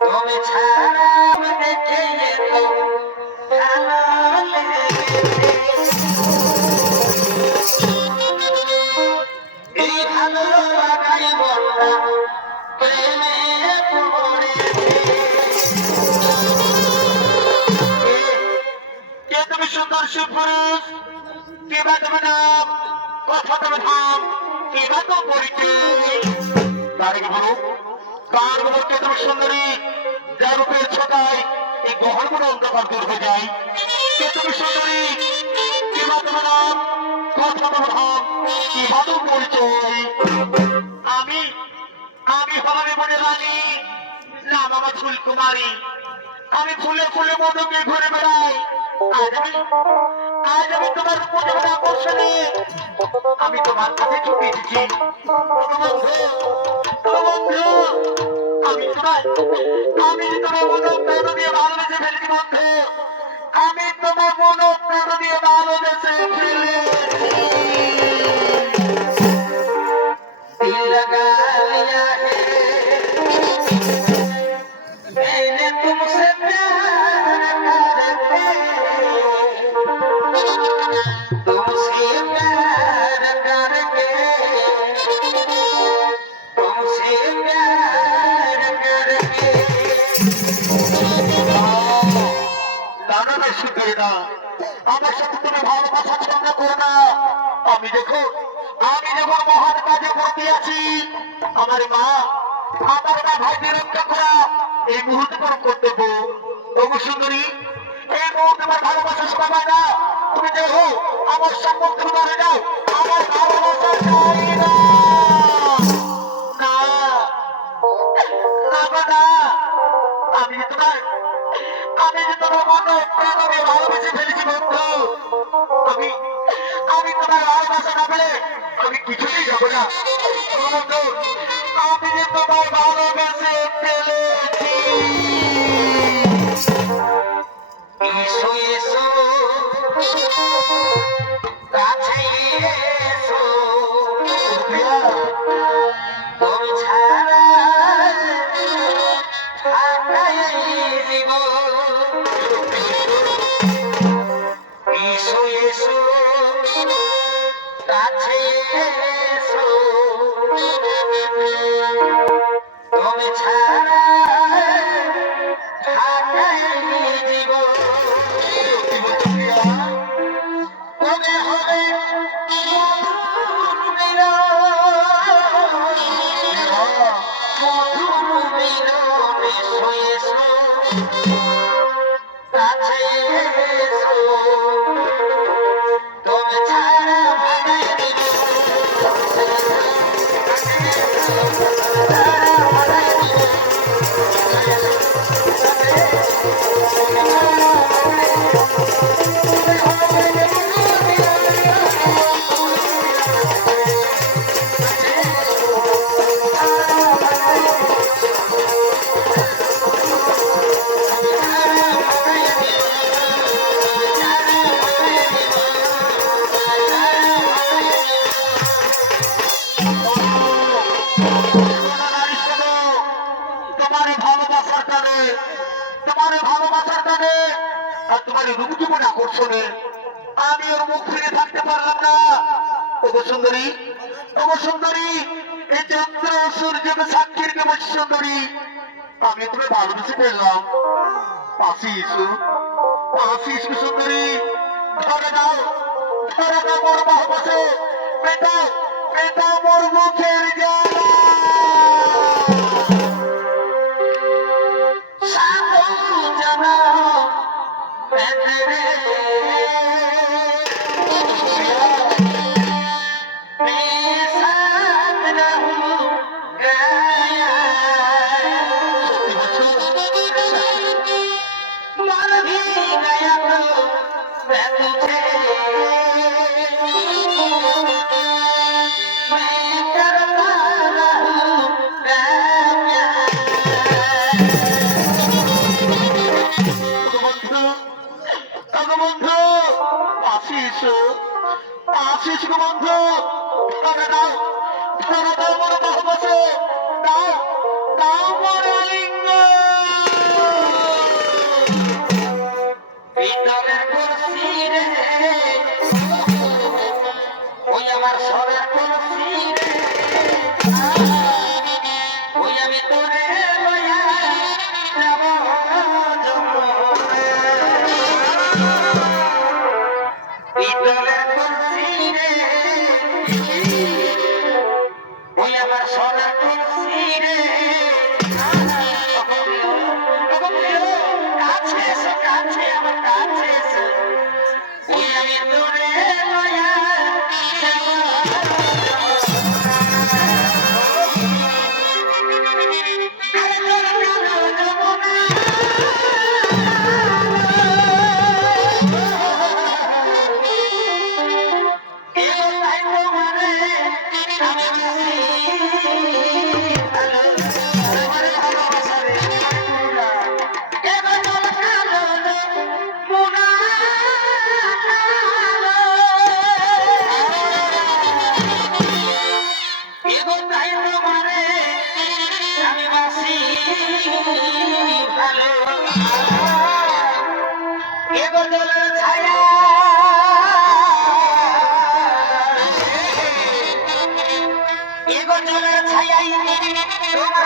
তুমি ছাড়া দেখে যেত ভালো এই ভালো লাগাই বললা প্রেমে কে তুমি সুন্দর সুপুরুষ কে বা তোমার নাম কথা তোমার ধাম কে বা তো পরিচয় তার গুরু কার মধ্যে তুমি সুন্দরী যার রূপের ছোটায় এই গহনগুলো অন্ধকার দূর হয়ে যায় কে তুমি সুন্দরী কে বা তোমার নাম কথা তোমার ধাম কি বা তো পরিচয় আমি আমি হলাম মনে রানী নাম আমার ফুল কুমারী আমি ফুলে ফুলে মধুকে ঘুরে বেড়াই আজ আমি তোমার উপযোগের আকর্ষণে আমি তোমার কাছে ছুটে এসেছি বন্ধু আমি তোমার মন প্রাণ দিয়ে ভালোবেসে ফেলেছি বন্ধু আমি তোমার মন প্রাণ দিয়ে ভালোবেসে ফেলেছি दिल लगा लिया है मैंने तुमसे प्यार करके तुमसे प्यार करके दाना में सुधरे ना আমার সাথে তুমি ভালোবাসা ছন্দ করো না আমি দেখো মহান কাজে ভর্তি আছি আমার মা ভাইকে রক্ষা করা এই মুহূর্তে কোনো কর্তব্য তবু সুন্দরী এই মুহূর্তে আমার ভালোবাসা শোনায় না তুমি দেখো আমার সম্পর্ক ধরে যাও আমার ভালোবাসা চাই না আমি যে তোমার মন প্রাণ আমি ভালোবেসে ফেলেছি বন্ধু আমি তোমার ভালোবাসা না পেলে আমি কিছুতেই যাবো না বন্ধু আমি যে তোমার ভালোবেসে ফেলেছি এসো এসো কাছে এসো তুমি ছাড়া থাকাই জীবন এসো এসো কাছে এসো তুমি ছাড়া থাকাই জীবন মনে হবে মধুর মিলন এসো এসো কাছে এসো তুমি ছাড়া ভাগাই দিব তোমার ভালোবাসার টানে আর তোমার রূপ জীবন আকর্ষণে আমি ওর মুখ ফিরে থাকতে পারলাম না ওগো সুন্দরী এই চন্দ্র সূর্যের সাক্ষীর কেমন সুন্দরী আমি তুমি ভালোবেসে ফেললাম পাশে এসো সুন্দরী ধরে দাও মোর ভালোবাসে পেটাও মোর মুখের জ্বালা বন্ধু ওই আমার সোনার তুলসী রে কাছে এসো কাছে আমার কাছে এসো ওই আমি তোরে লয়া ছায়াই তোমার